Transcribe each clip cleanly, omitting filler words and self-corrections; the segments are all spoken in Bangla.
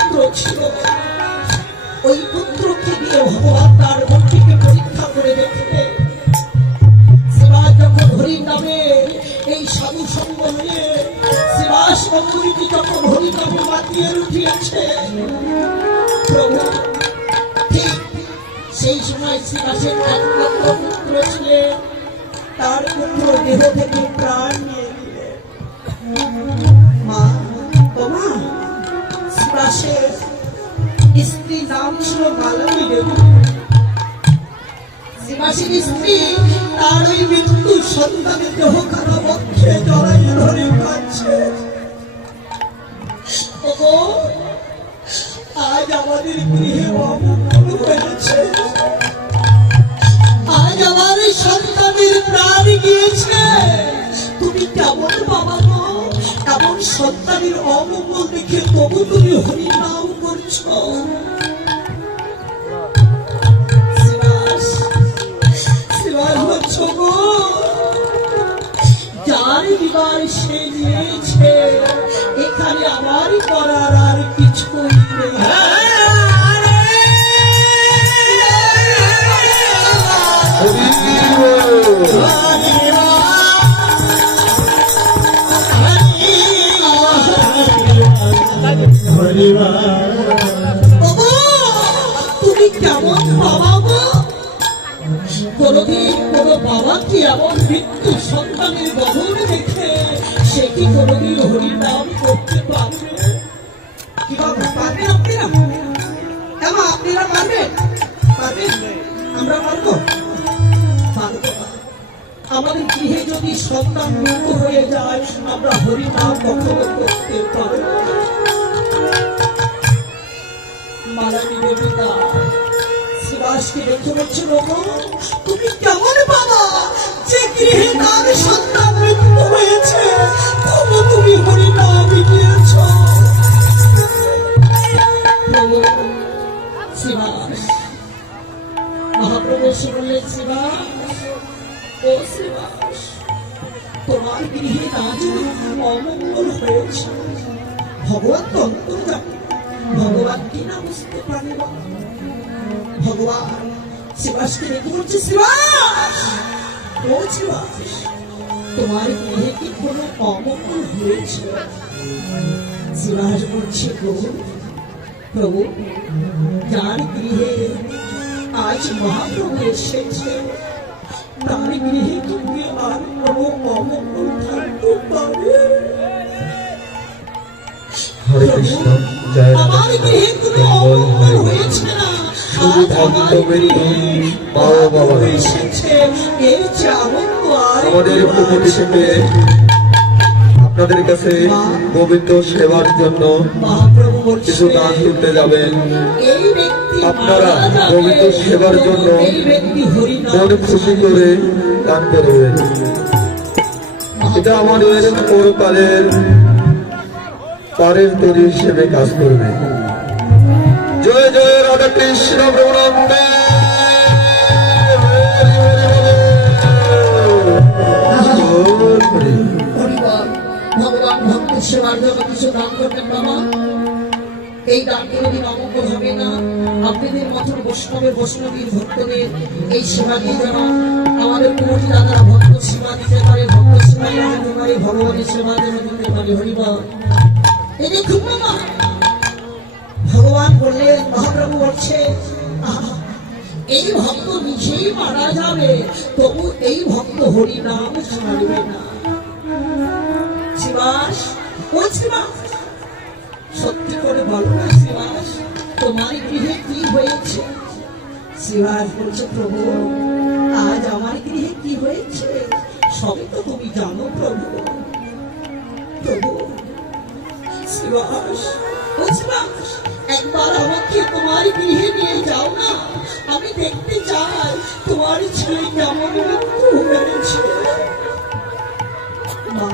পুত্র ছিল, ওই পুত্রকে দিয়ে ভগবান তার মনটিকে পরীক্ষা করে দেখতে শিবাস যখন হরি নামে এই সাধু সঙ্গ হয়ে শিবাস মন্দিরটি যখন হরি নামে মাতিয়ে উঠিয়েছে প্রভু, ঠিক সেই সময় শিবাসের একমাত্র পুত্র ছিলেন, তার পুত্র দেহ থেকে প্রাণ নিয়ে দিলেন। মা তোমা শিবাসের স্ত্রী নাম ছিল মালনী দেবী। শিবাসের স্ত্রী তার ওই মৃত্যু সন্তানের দেহখানা বক্ষে জড়াই ধরে কাঁদছে। ওগো, আজ আমাদের গৃহে অমঙ্গল হয়েছে, আজ আমার সন্তানের প্রাণ গিয়েছে। তুমি কেমন বাবা গো, এমন সন্তানের অমঙ্গল দেখে তবু তুমি হরি নাম করছো। শিবাস, শিবাস হচ্ছো গো, যার বিবার সে নিয়েছে, এখানে আমারই করার আর কিছুই নেই। তুমি কেমন বাবা গো, কোনদিন কোন বাবা কি এমন মৃত্যু সন্তানের বহন দেখে সে কি কোনদিন হরিনাম করতে পারবে? কি বাবা পারবেন আপনারা? এমা আপনারা পারবেন? পারবেন? আমরা পারবো? পারবো না। আমাদের গৃহে যদি সন্তান মৃত্যু হয়ে যায়, আমরা হরিনাম কখনো করতে পারবো না। মালানী দেবতা শিবাসকে দেখে বলছিল, তুমি কেমন বাবা যে গৃহে তার সন্তান মৃত্যু হয়েছে তবু তুমি হরিনাম দিয়েছ? শিবাস, মহাপ্রভু এসে বললেন, শিবাস, ও শিবাস, তোমার গৃহে না যদি অমঙ্গল হয়েছে, ভগবান তো অন্তর্যামী, ভগবান কি না বুঝতে পারে? ভগবান শিবাসকে রেখে বলছে, শিবাস, ও শিবাস, তোমার গৃহে কি কোনো অমঙ্গল হয়েছে? শিবাস বলছে, প্রভু, যার গৃহে আজ মহাপ্রভু এসেছে তার গৃহে কি আর কোনো অমঙ্গল থাকতে পারে? হরে কৃষ্ণ, জয় আমার গৃহে কোনো অমঙ্গল হয়েছে না, শুধু ভক্তবৃন্দ মা ও বাবা এসেছে, এর যে আনন্দ আর আমাদের প্রকৃতি থেকে আপনাদের কাছে গোবিন্দ সেবার জন্য মহাপ্রভু বলছে, কিছু দান তুলতে যাবেন। এই ব্যক্তি আপনারা মারা যাবে, গোবিন্দ সেবার জন্য এই ব্যক্তি হরিনাম মন খুশি করে দান করবেন। এটা আমাদের পরকালের পারের তরি হিসেবে কাজ করবে। জয় জয় রাধা কৃষ্ণ প্রণামে। ভগবান ভক্ত সেবার জন্য কিছু দান করবেন বাবা। এই দান কোনদিন অমঙ্গল হবে না। আপনাদের মতন বৈষ্ণবের বৈষ্ণবীর ভক্তদের এই সেবা দিয়ে যেন আমাদের কোটি দাদারা ভক্ত সেবা দিতে পারে, ভক্ত সেবা দিতে পারে, ভগবানের সেবা যেন দিতে পারে। হরিবল। এই দেখুন বাবা, ভগবান বললেন, মহাপ্রভু বলছে, এই ভক্ত নিজেই মারা যাবে তবু এই ভক্ত হরি নাম ছাড়বে না। শিবাস, ও শিবাস, সত্যি করে বলো না শিবাস, তোমার গৃহে কি হয়েছে? শিবাস বলছে, প্রভু, আজ আমার গৃহে কি হয়েছে সবই তো তুমি জানো প্রভু। প্রভু, শিবাস, ও শিবাস, একবার আমাকে তোমার গৃহে নিয়ে যাও না, আমি দেখতে চাই তোমার ছেলে কেমন মৃত্যু হয়েছে। মা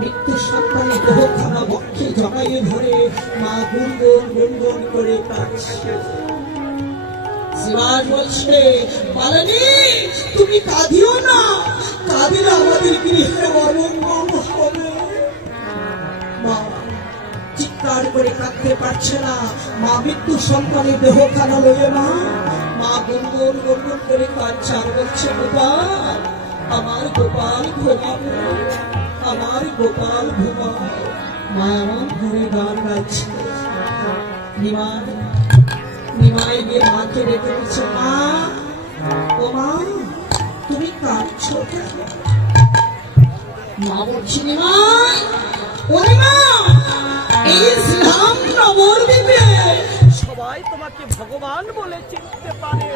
মৃত্যু সন্তানের দেহখানা বক্ষে জড়াইয়ে ধরে মা গুনগুন গুনগুন করে কাঁদছে। শিবাস বলছে, মালিনী, তুমি কাঁদিও না, কাঁদিলে আমাদের গৃহে অমঙ্গল হবে। মা চিৎকার চিৎকার করে কাঁদতে পারছে না। মা মৃত্যু সন্তানের দেহখানা লয়ে মা গুনগুন গুনগুন করে কাঁদছে আর বলছে, গোপাল আমার গোপাল ঘুমাবো, আমার গোপাল ঘুমাবো। মা এমন ঘুরে গান গাচ্ছে। নিমাই গিয়ে মাকে রেখে দিচ্ছে, মা ও মা তুমি কাঁদছো কেন? মা বলছি, নিমাই ও এই শ্রীরাম নবদ্বীপে সবাই তোমাকে ভগবান বলে চিনতে পারে,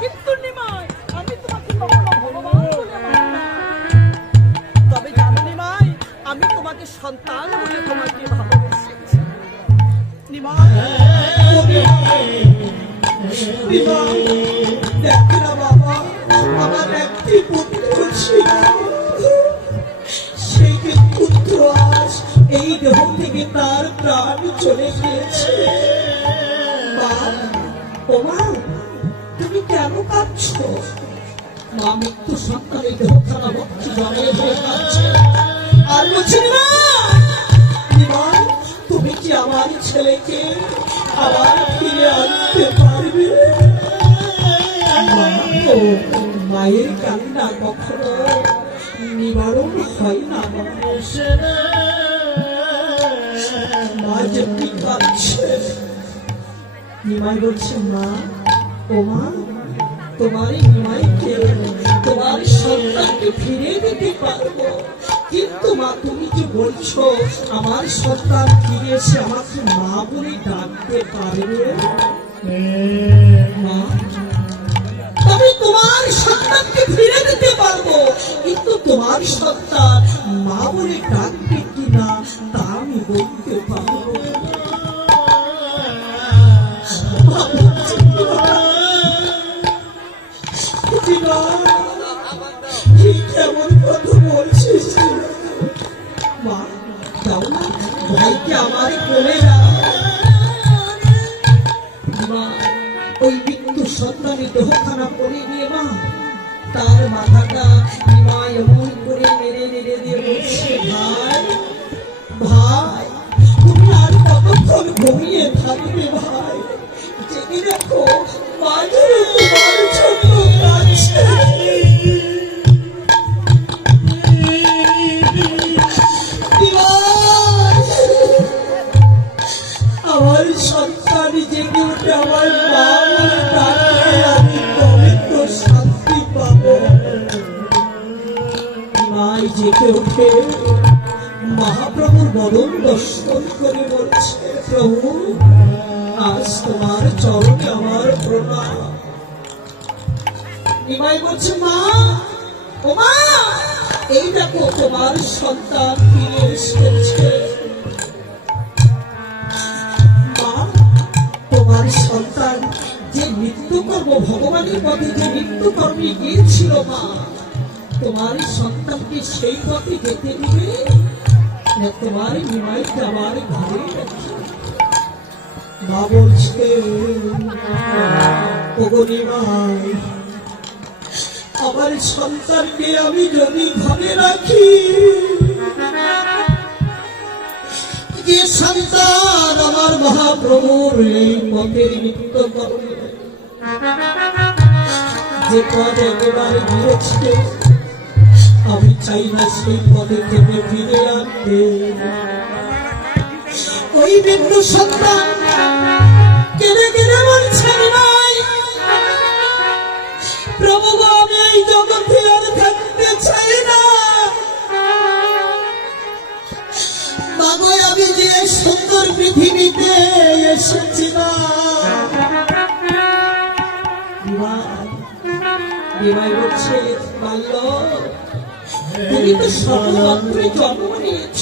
কিন্তু নিমাই আমি তোমাকে কখনো ভগবান বলে মানি না। তবে জানো নিমাই, আমি তোমাকে সন্তান বলে তোমাকে ভালোবেসেছি। নিমাই দেখ না বাবা, আমার একটি পুত্র ছিল, সেই পুত্র আজ এই দেহ থেকে তার প্রাণ চলে গিয়েছে। ও মা তুমি কেন কাঁদছো? মা মৃত্যু সন্তানের দেহখানা ভক্তি জমে হয়ে কাঁদছে আর বলছি, তুমি কি আমার ছেলেকে আবার ফিরে আনতে পারবে? মায়ের কান্না কখনো নিবারণ হয় না। মা যেমনি কাঁদছে, নিমাই বলছে, মা ও মা তোমার নিমাইকে তোমার সন্তানকে ফিরে দিতে পারবো, কিন্তু মা তুমি যে বলছো আমার সন্তান ফিরে এসে আমাকে মা বলে ডাকতে পারবে? মা তবে তোমার সন্তানকে ফিরে দিতে পারবো, কিন্তু তোমার সন্তান মা বলে ডাকবে কিনা তা আমি বলতে পারবো। কেমন কথা বলছিস? মা দাও না ভাইকে আমার কোলে দাও। মা ওই মৃত্যু সন্তানের দেহখানা পড়ে গিয়ে মা তার মাথাটা মা এমন করে মেরে মেরে দিয়ে বলছে, ভাই ভাই তুমি আর কতক্ষণ ঘুমিয়ে থাকবে? ভাই জেগে দেখো মা যেন তোমার জন্য কাঁদছে। আমার সন্তান জেগে উঠে আমার মা বলে ডাকলে আমি তবে তো শান্তি পাবো। মাই জেগে উঠে মহাপ্রভুর বদন দর্শন করে বলছে, প্রভু আজ তোমার চরণে আমার প্রণাম। নিমাই বলছে, মা ও মা এই দেখো তোমার সন্তান ফিরে এসেছে। তোমার সন্তান যে মৃত্যুকর্ম ভগবানের পথে যে মৃত্যুকর্মে গিয়েছিল মা, তোমার সন্তানকে সেই পথে যেতে দিবে না? তোমার নিমাইকে আমার ঘরে রাখি। মা বলছে, ওগো নিমাই আমার সন্তানকে আমি যদি ঘরে রাখি, যে সন্তান আমার মহাপ্রভুর এই পথের নিত্য করবে, যে পথ একেবারে গিয়েছে আমি চাই না সেই পথে থেকে ফিরে আনতে। ওই মৃত্যু সন্তান কেঁদে কেঁদে বলছে, নাই প্রভু আমি এই জগতে আর থাকতে চাই না। আমি যে সুন্দর পৃথিবীতে এসেছিলাম, বলছে তুমি তো সবেমাত্র জন্ম নিয়েছ,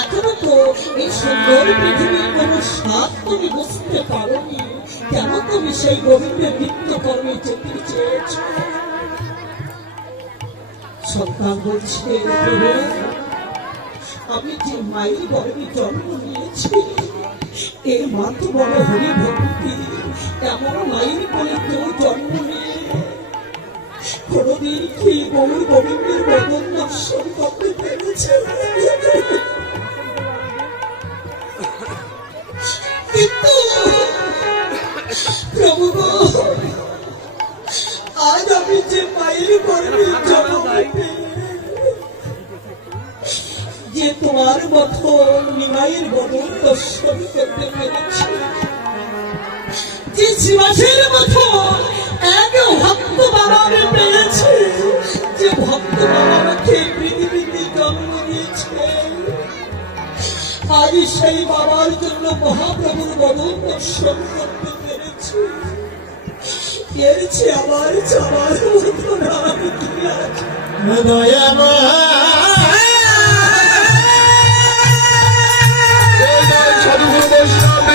এখনো তো এই সুন্দর পৃথিবীর কোন স্বাদ তুমি বুঝতে পারোনি, কেন তুমি সেই গোবিন্দের নিত্যকর্মে যেতে চেয়েছ? সন্তান বলছে, আমি যে মায়ের গর্ভে জন্ম নিয়েছি এর মা তো বড় হরি ভক্তি, এমন মায়ের কোলে কেউ জন্ম নিয়ে কোনদিন কি গৌর গোবিন্দের বদন দর্শন করতে পেরেছে? কিন্তু প্রভু গো, আজ আমি যে মায়ের গর্ভে জন্ম পেয়ে যে তোমার মতো নিমাইয়ের বদন দর্শন করতে পেরেছি, যে শিবাসের মতো এক ভক্ত বাবাকে পেয়েছি, যে ভক্ত বাবাকে পৃথিবীতে জন্ম দিয়েছে, আজ সেই বাবার জন্য মহাপ্রভুর বদন দর্শন করতে পেরেছি। পেরেছি আমার চাওয়ার মতো নাম কি আছে? সাধুগুরু বৈষ্ণব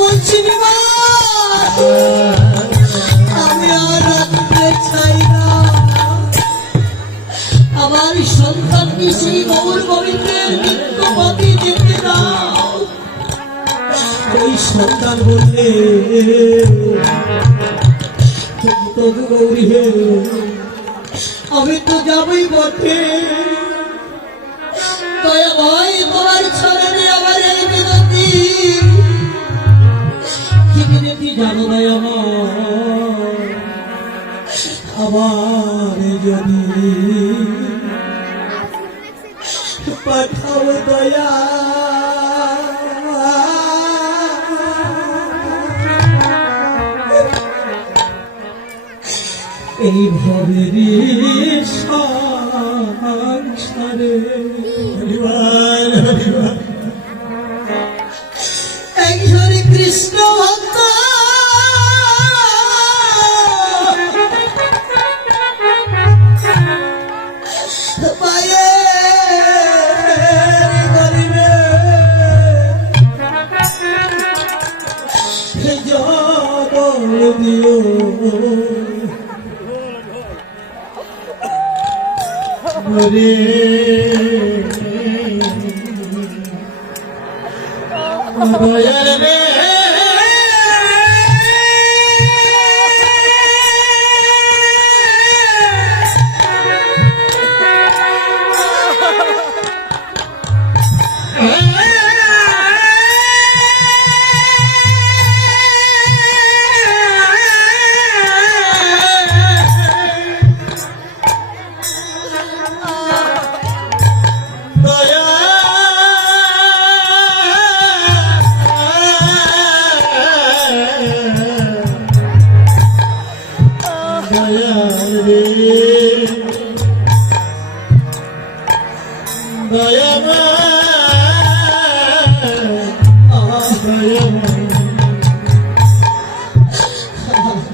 বলছি নিমা, আমি আর রাখতে চাই না। আমার সন্তানকে সেই গৌর গোবিন্দের নিত্যপথে যেতে দাও। ওই সন্তান বললে, তবু গৌরী হে, আমি তো যাবই বটে, দয়া ভাই তোমার চরণে আমার এই বিনতি। কি বিনতি জানো না আমার যদি পাঠাও দয়া, এই ভবেরি সংসারে একজন কৃষ্ণ ভক্ত পায়ের গরিবে জল দিও, রে দয়াল রে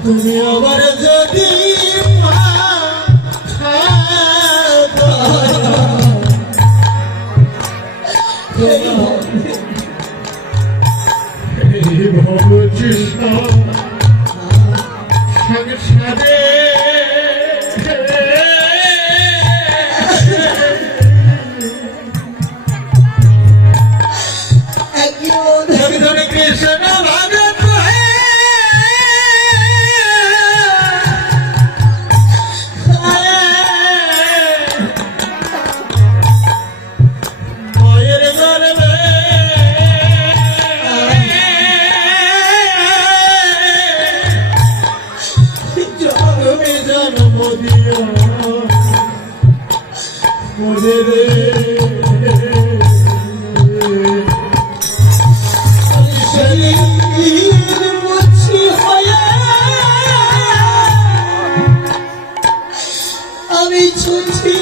তুমি আবার যদি কৃষ্ণ সংসারে একজন কৃষ্ণ ভগত মায়ের গর্ভে জন্ম দিও মোরে রে আমি ছুটি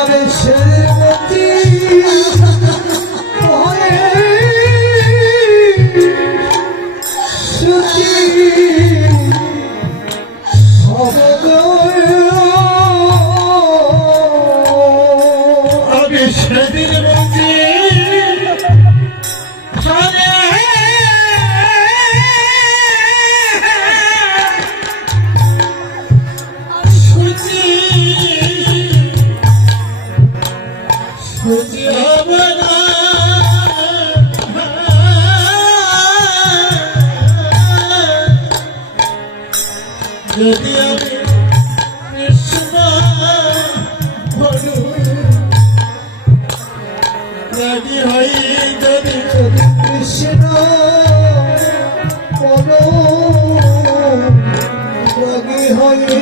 আমি শ্রীমতী শ্রুতি আমি সেদিন বুঝি যদি আমি কৃষ্ণ বলু রাজি হই যদি কৃষ্ণ বলো রাগী হয়ে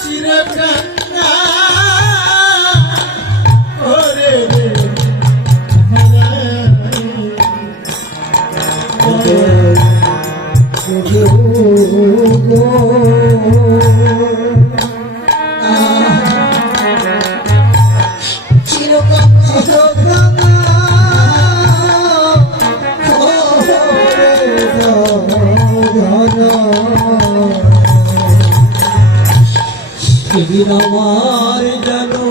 চিরকান্না করে আমার জানো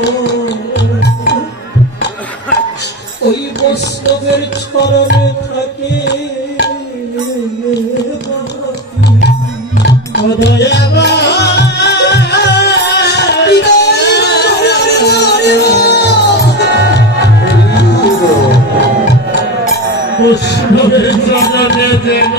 ওই বৈষ্ণবের চরণে থাকে বৈষ্ণবের চরণে যেন